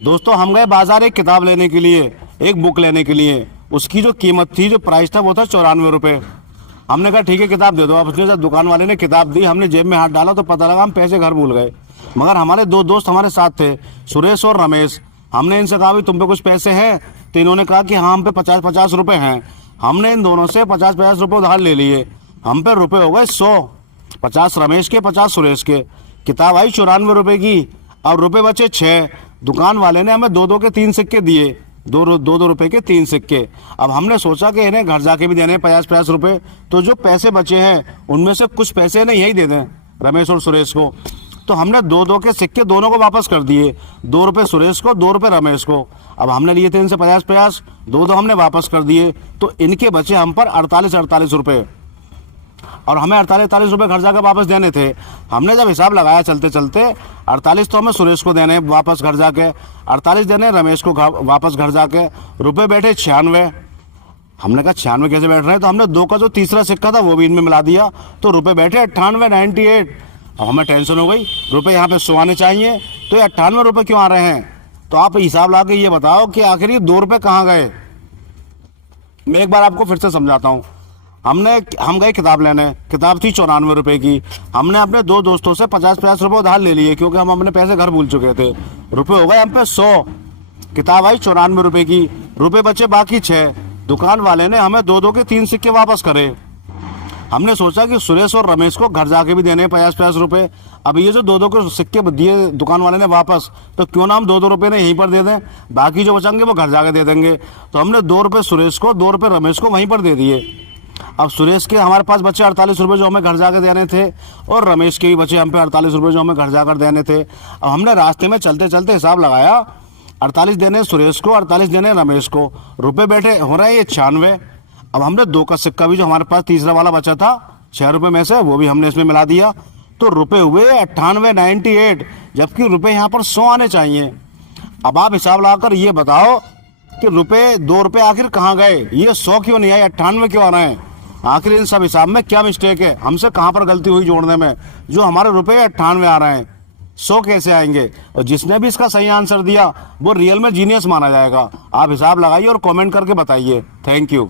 दोस्तों हम गए बाजार एक किताब लेने के लिए, एक बुक लेने के लिए। उसकी जो कीमत थी, जो प्राइस था, वो था 94 रुपये। हमने कहा ठीक है किताब दे दो। अब उसने जब दुकान वाले ने किताब दी, हमने जेब में हाथ डाला तो पता लगा हम पैसे घर भूल गए। मगर हमारे दो दोस्त हमारे साथ थे, सुरेश और रमेश। हमने इनसे कहा भाई तुम पे कुछ पैसे हैं? तो इन्होंने कहा कि हाँ हम पे 50-50 रुपये हैं। हमने इन दोनों से 50-50 रुपये उधार ले लिए। हम पे रुपये हो गए 100, 50 रमेश के, 50 सुरेश के। किताब आई 94 रुपये की। अब रुपये बचे 6। दुकान वाले ने हमें 2-2 के 3 सिक्के दिए, 2-2 रुपये के 3 सिक्के। अब हमने सोचा कि इन्हें घर जाके भी देने 50-50 रुपये, तो जो पैसे बचे हैं उनमें से कुछ पैसे इन्हें यही दे दें, रमेश और सुरेश को। तो हमने 2-2 के सिक्के दोनों को वापस कर दिए, 2 रुपये सुरेश को, 2 रुपये रमेश को। अब हमने लिए थे इनसे 50-50, 2-2 हमने वापस कर दिए, तो इनके बचे हम पर 48-48 रुपये। और हमें 48 रुपये घर जाकर वापस देने थे। हमने जब हिसाब लगाया चलते चलते, 48 तो हमें सुरेश को देने वापस घर जाके, 48 देने रमेश को वापस घर जाके। रुपये बैठे 96। हमने कहा 96 कैसे बैठ रहे हैं? तो हमने 2 का जो तीसरा सिक्का था वो भी इनमें मिला दिया, तो रुपये बैठे 98, 98। अब हमें टेंशन हो गई, रुपये यहाँ पे 100 आने चाहिए, तो ये 98 रुपये क्यों आ रहे हैं? तो आप हिसाब ला के ये बताओ कि आखिर ये 2 रुपये कहाँ गए। मैं एक बार आपको फिर से समझाता हूँ। हम गए किताब लेने, किताब थी 94 रुपये की। हमने अपने 2 दोस्तों से 50-50 रुपये उधार ले लिए, क्योंकि हम अपने पैसे घर भूल चुके थे। रुपये हो गए हम पे 100। किताब आई 94 रुपये की, रुपये बचे बाकी 6। दुकान वाले ने हमें 2-2 के 3 सिक्के वापस करे। हमने सोचा कि सुरेश और रमेश को घर जाके भी देने 50-50 रुपये। अब ये जो 2-2 के सिक्के दिए दुकान वाले ने वापस, तो क्यों ना हम 2-2 रुपये ने यहीं पर दे दें, बाकी जो बचेंगे वो घर जाके दे देंगे। तो हमने 2 रुपये सुरेश को, 2 रुपये रमेश को वहीं पर दे दिए। अब सुरेश के हमारे पास बचे 48 रुपये जो हमें घर जाकर देने थे, और रमेश के भी बचे हम पे 48 रुपये जो हमें घर जाकर देने थे। अब हमने रास्ते में चलते चलते हिसाब लगाया, 48 देने सुरेश को, 48 देने रमेश को। रुपये बैठे हो रहे हैं ये 96। अब हमने 2 का सिक्का भी जो हमारे पास तीसरा वाला बचा था 6 रुपये में से, वो भी हमने इसमें मिला दिया, तो रुपये हुए 98, 98, जबकि रुपये यहाँ पर 100 आने चाहिए। अब आप हिसाब लगाकर ये बताओ कि रुपये 2 रुपये आखिर कहाँ गए? ये 100 क्यों नहीं आए, 98 क्यों आ रहे हैं? आखिर इन सब हिसाब में क्या मिस्टेक है? हमसे कहाँ पर गलती हुई जोड़ने में, जो हमारे रुपये 98 आ रहे हैं, 100 कैसे आएंगे? और जिसने भी इसका सही आंसर दिया वो रियल में जीनियस माना जाएगा। आप हिसाब लगाइए और कमेंट करके बताइए। Thank you.